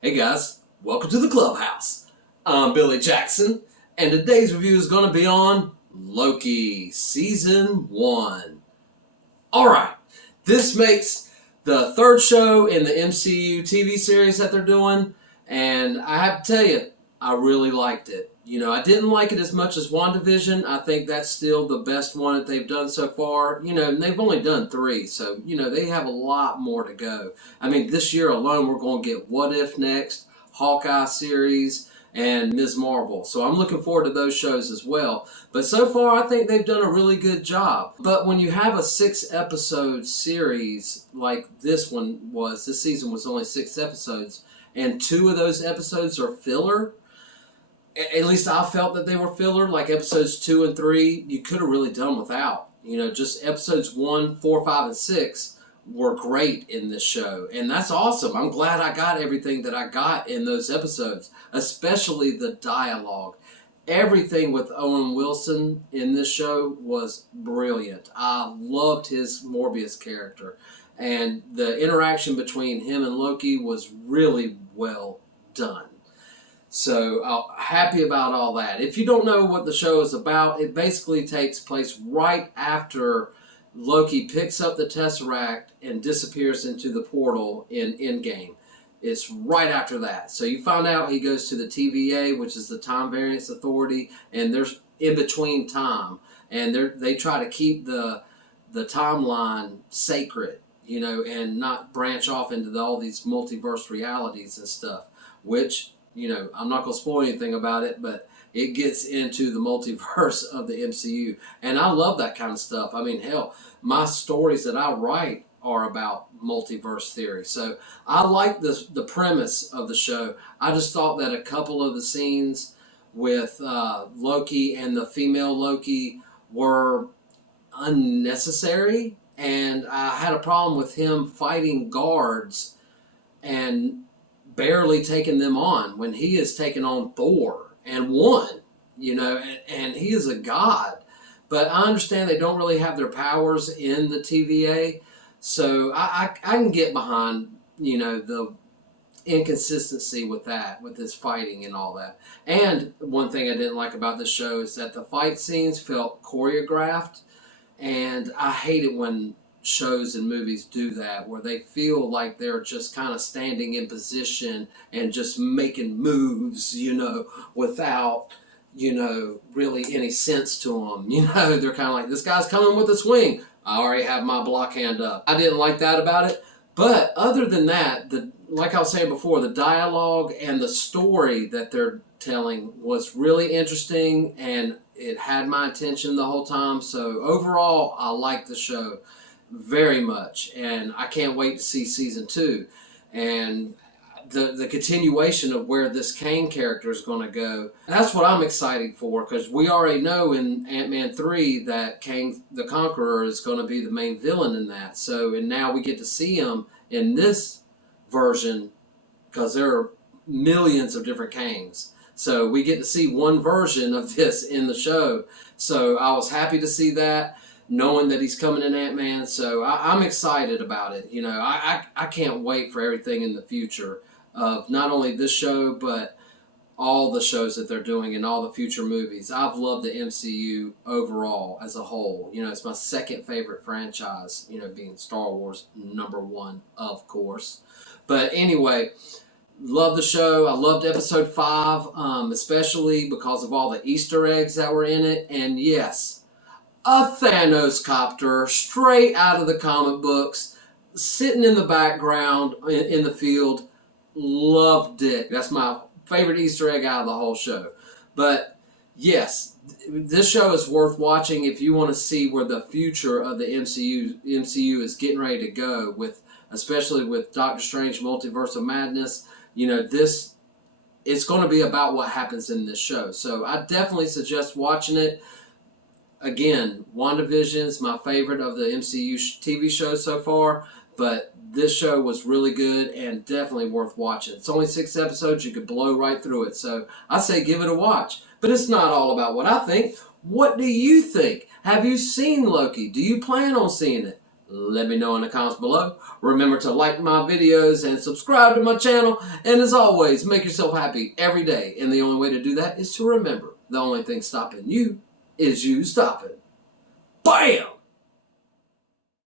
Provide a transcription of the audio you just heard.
Hey guys, welcome to the clubhouse. I'm Billy Jackson, and today's review is going to be on Loki Season 1. Alright, this makes the third show in the MCU TV series that they're doing, and I have to tell you, I really liked it. I didn't like it as much as WandaVision. I think that's still the best one that they've done so far. And they've only done 3, so, they have a lot more to go. I mean, this year alone, we're going to get What If next, Hawkeye series, and Ms. Marvel. So I'm looking forward to those shows as well. But so far, I think they've done a really good job. But when you have a 6-episode series like this season was only 6 episodes, and 2 of those episodes are filler. At least I felt that they were filler, like episodes 2 and 3, you could have really done without. Just episodes 1, 4, 5, and 6 were great in this show. And that's awesome. I'm glad I got everything that I got in those episodes, especially the dialogue. Everything with Owen Wilson in this show was brilliant. I loved his Morbius character. And the interaction between him and Loki was really well done. So happy about all that. If you don't know what the show is about, it basically takes place right after Loki picks up the Tesseract and disappears into the portal in Endgame. It's right after that. So you find out he goes to the TVA, which is the Time Variance Authority, and there's in between time. And they try to keep the timeline sacred, and not branch off into all these multiverse realities and stuff, which... I'm not going to spoil anything about it, but it gets into the multiverse of the MCU. And I love that kind of stuff. I mean, hell, my stories that I write are about multiverse theory. So I like the premise of the show. I just thought that a couple of the scenes with Loki and the female Loki were unnecessary. And I had a problem with him fighting guards and barely taking them on when he has taken on Thor and won, and he is a god. But I understand they don't really have their powers in the TVA, so I can get behind, the inconsistency with that, with his fighting and all that. And one thing I didn't like about this show is that the fight scenes felt choreographed, and I hate it when shows and movies do that, where they feel like they're just kind of standing in position and just making moves, without, really any sense to them. They're kind of like, this guy's coming with a swing. I already have my block hand up. I didn't like that about it. But other than that, like I was saying before, the dialogue and the story that they're telling was really interesting, and it had my attention the whole time. So overall, I like the show very much, and I can't wait to see season 2 and the continuation of where this Kane character is going to go. That's what I'm excited for, because we already know in Ant-Man 3 that Kane the Conqueror is going to be the main villain in that. And now we get to see him in this version, because there are millions of different Kangs. So we get to see one version of this in the show. So I was happy to see that, knowing that he's coming in Ant-Man. So I'm excited about it. I can't wait for everything in the future of not only this show, but all the shows that they're doing and all the future movies. I've loved the MCU overall as a whole. It's my second favorite franchise, being Star Wars #1, of course. But anyway, love the show. I loved episode 5, especially because of all the Easter eggs that were in it. And yes, a Thanos copter straight out of the comic books, sitting in the background in the field. Loved it. That's my favorite Easter egg out of the whole show. But yes, this show is worth watching if you want to see where the future of the MCU is getting ready to go, especially with Doctor Strange Multiverse of Madness. It's going to be about what happens in this show. So I definitely suggest watching it. Again, WandaVision's my favorite of the MCU TV shows so far, but this show was really good and definitely worth watching. It's only 6 episodes. You could blow right through it. So I say give it a watch. But it's not all about what I think. What do you think? Have you seen Loki? Do you plan on seeing it? Let me know in the comments below. Remember to like my videos and subscribe to my channel. And as always, make yourself happy every day. And the only way to do that is to remember the only thing stopping you is you stopping. Bam!